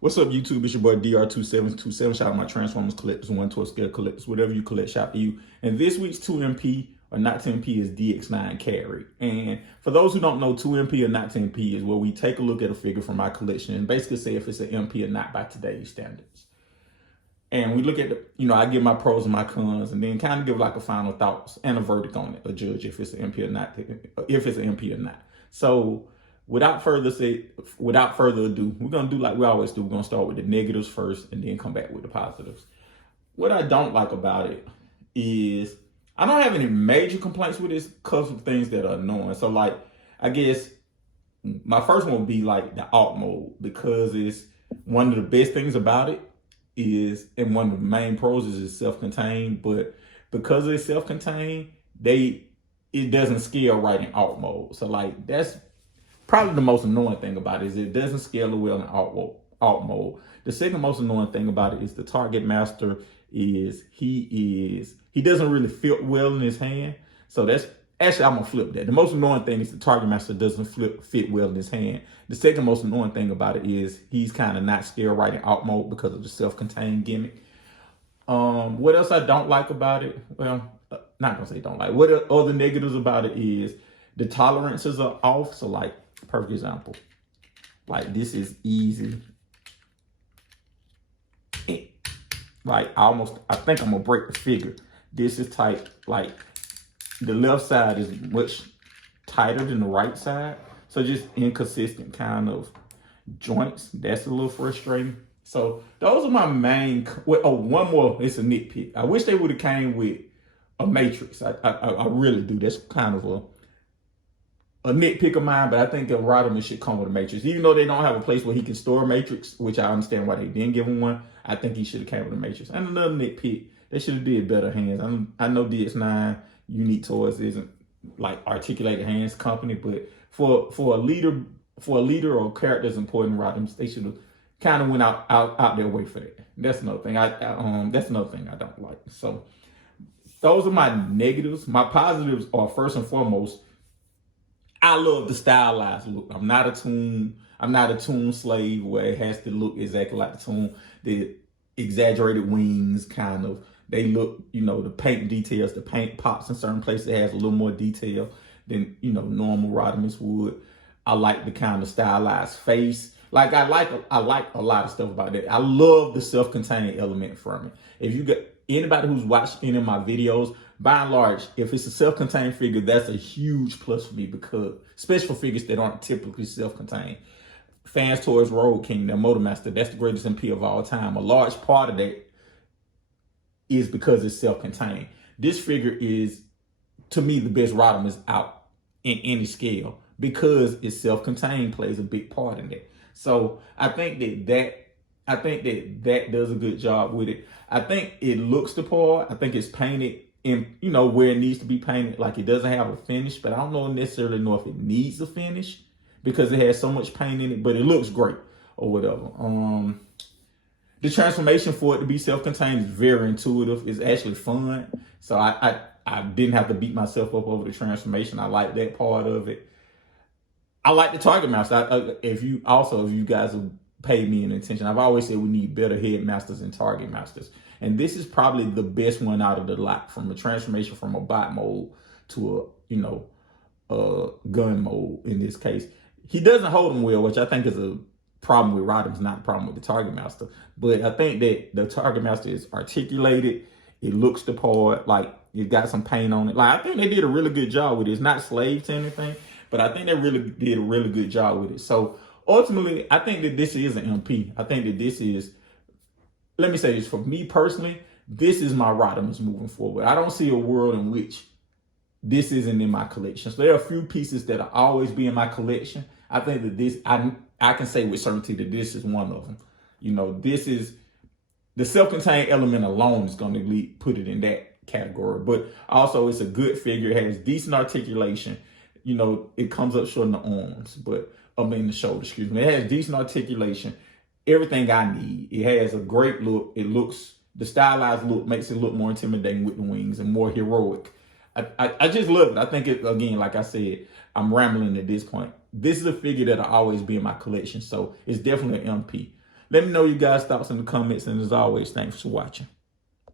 What's up, YouTube? It's your boy DR2727. Shout out my Transformers collectors, 1/12 scale collectors, whatever you collect, shout out to you. And this week's 2MP or not 10P is DX9 carry. And for those who don't know, 2MP or not 10P is where we take a look at a figure from my collection and basically say if it's an MP or not by today's standards. And we look at I give my pros and my cons, and then kind of give like a final thoughts and a verdict on it, a judge if it's an MP or not, if it's an MP or not. So without further ado, we're gonna do like we always do. We're gonna start with the negatives first, and then come back with the positives. What I don't like about it is I don't have any major complaints with this because of things that are annoying. So like I guess my first one would be like the alt mode, because it's one of the best things about it is, and one of the main pros is it's self-contained, but because it's self-contained, it doesn't scale right in alt mode. So like that's probably the most annoying thing about it, is it doesn't scale well in alt mode. The second most annoying thing about it is the target master he doesn't really fit well in his hand. So that's actually, I'm gonna flip that. The most annoying thing is the target master doesn't fit well in his hand. The second most annoying thing about it is he's kind of not scale right in alt mode because of the self-contained gimmick. What else I don't like about it? Well, not gonna say don't like. What are other negatives about it is the tolerances are off. So like, perfect example, like this is easy. Like I think I'm gonna break the figure. This is tight. Like the left side is much tighter than the right side. So just inconsistent kind of joints. That's a little frustrating. So those are my main, oh, one more, it's a nitpick. I wish they would have came with a matrix. I really do. That's kind of a nitpick of mine, but I think that Rodimus should come with a matrix. Even though they don't have a place where he can store a matrix, which I understand why they didn't give him one, I think he should have came with a matrix. And another nitpick, they should have did better hands. I know DX9 Unique Toys isn't like articulated hands company, but for a leader or character that's important in Rodimus, they should have kind of went out their way for that. That's another thing. That's another thing I don't like. So those are my negatives. My positives are, first and foremost, I love the stylized look. I'm not a Toon slave where it has to look exactly like the Toon. The exaggerated wings, kind of, they look, the paint details, the paint pops in certain places. It has a little more detail than, normal Rodimus would. I like the kind of stylized face. Like I like a lot of stuff about that. I love the self-contained element from it. If you got anybody who's watched any of my videos, by and large, if it's a self-contained figure, that's a huge plus for me, because especially for figures that aren't typically self-contained. Fans Toys Road King, their Motormaster, that's the greatest MP of all time. A large part of that is because it's self-contained. This figure is, to me, the best Rodimus out in any scale, because it's self-contained plays a big part in that. So I think that does a good job with it. I think it looks the part. I think it's painted in, where it needs to be painted. Like, it doesn't have a finish, but I don't necessarily know if it needs a finish because it has so much paint in it, but it looks great or whatever. The transformation for it to be self-contained is very intuitive. It's actually fun. So I didn't have to beat myself up over the transformation. I like that part of it. I like the target master. If you guys have paid me an attention, I've always said we need better headmasters and target masters. And this is probably the best one out of the lot, from a transformation from a bot mode to a gun mode in this case. He doesn't hold them well, which I think is a problem with Rodimus, not a problem with the target master. But I think that the target master is articulated. It looks the part, like it got some paint on it. Like, I think they did a really good job with it. It's not slave to anything, but I think they really did a really good job with it. So ultimately, I think that this is an MP. I think that this is, let me say this, for me personally, this is my Rodimus moving forward. I don't see a world in which this isn't in my collection. So there are a few pieces that will always be in my collection. I think that this, I can say with certainty that this is one of them. This is, the self-contained element alone is going to put it in that category. But also, it's a good figure. It has decent articulation. It comes up short in the arms, but the shoulder, excuse me. It has decent articulation. Everything I need. It has a great look. The stylized look makes it look more intimidating with the wings and more heroic. I just love it. I think it, again, like I said, I'm rambling at this point. This is a figure that'll always be in my collection, so it's definitely an MP. Let me know you guys' thoughts in the comments. And as always, thanks for watching.